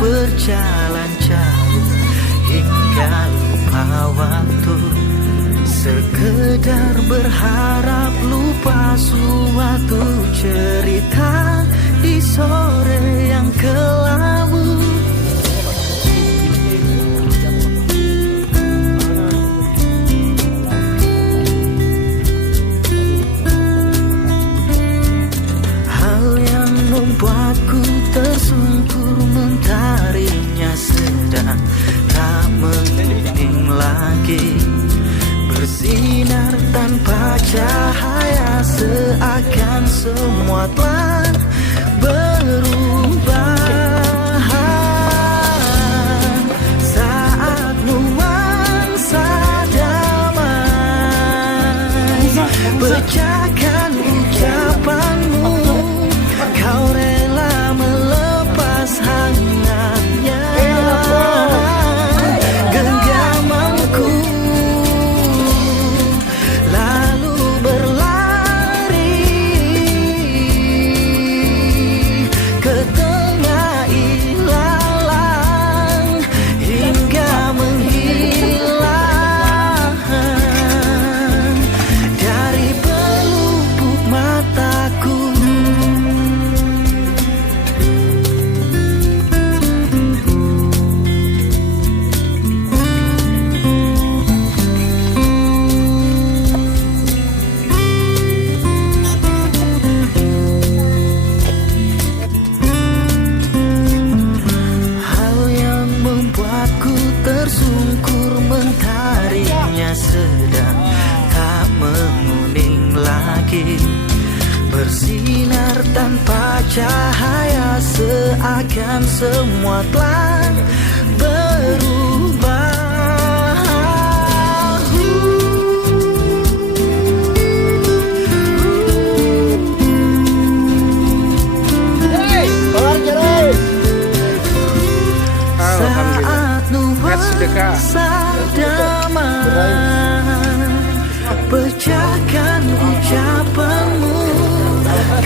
Berjalan jauh hingga lupa waktu, sekedar berharap lupa suatu cerita di sore yang kelabu. Hal yang membuatku tersungkur mentarinya sedang tak menguning lagi, bersinar tanpa cahaya, seakan semua telah berubah. Saat nuansa damai pecahkan ucapanmu, kau rela melepas hangatnya genggamanku, lalu berlari ke tengah ilalang hingga menghilang dari pelupuk mataku. Tersungkur mentarinya sedang tak menguning lagi, bersinar tanpa cahaya, seakan semua telah berubah. Sadamai pecahkan ucapanmu,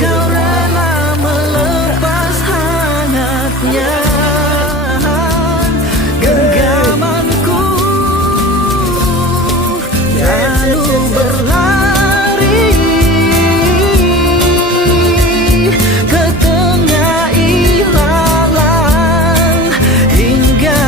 kau rela melepas hangatnya genggamanku, lalu berlari ke tengah ilalang hingga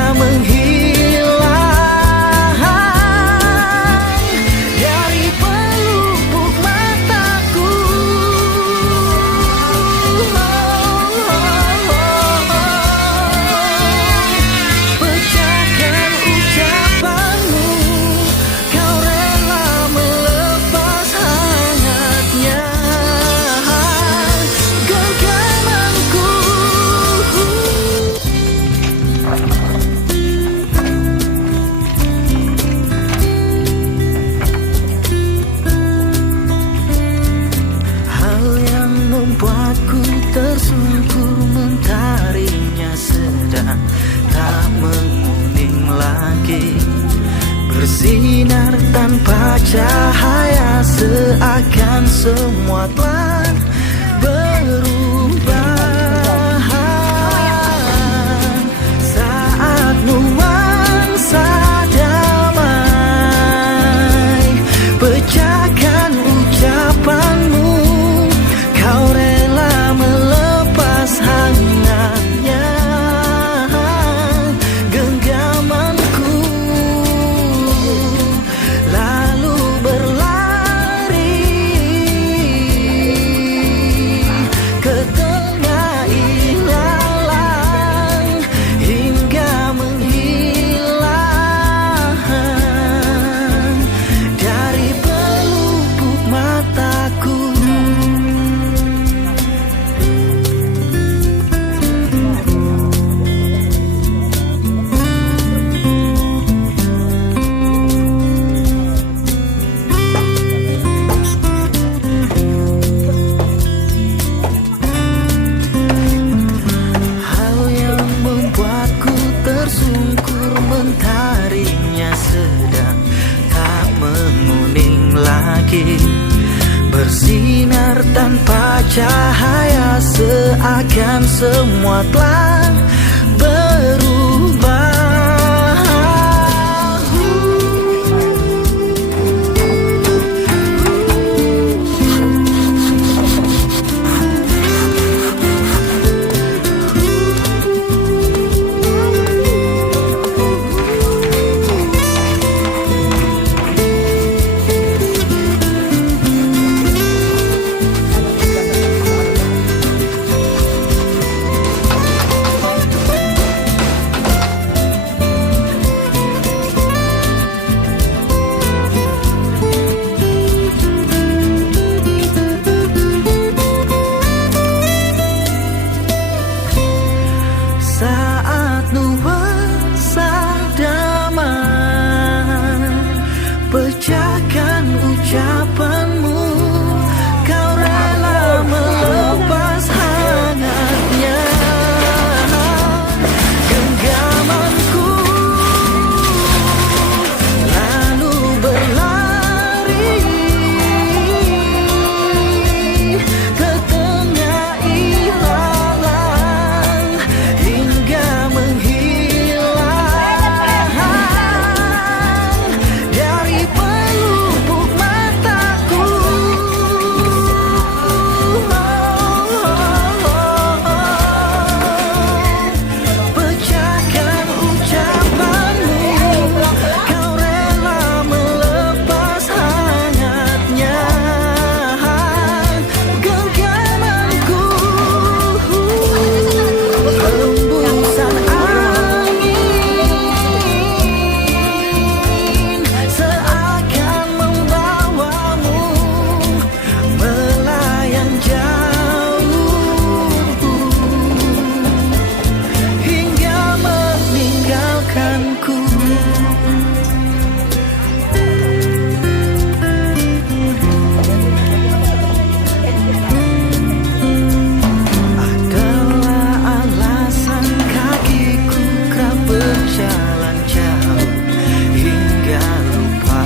membuatku tersungkur mentarinya sedang tak menguning lagi, bersinar tanpa cahaya, seakan semua telah berubah. Saat nuansa damai pecahkan ucapanmu, kau rela melepas hangatnya genggamanku, lalu berlari Seakan semua telah berubah. Saat nuansa damai, pecahkan ucapanmu. Kau rela melepas hangatnya genggamanku, lalu berlari ke tengah ilalang hingga menghilang dari pelupuk mataku. Pecahkan ucapanmu, kau rela melepas hangatnya genggamanku. Hembusan angin seakan membawamu melayang jauh hingga meninggalkanku. Adalah alasan kakiku kerap berjalan jauh hingga lupa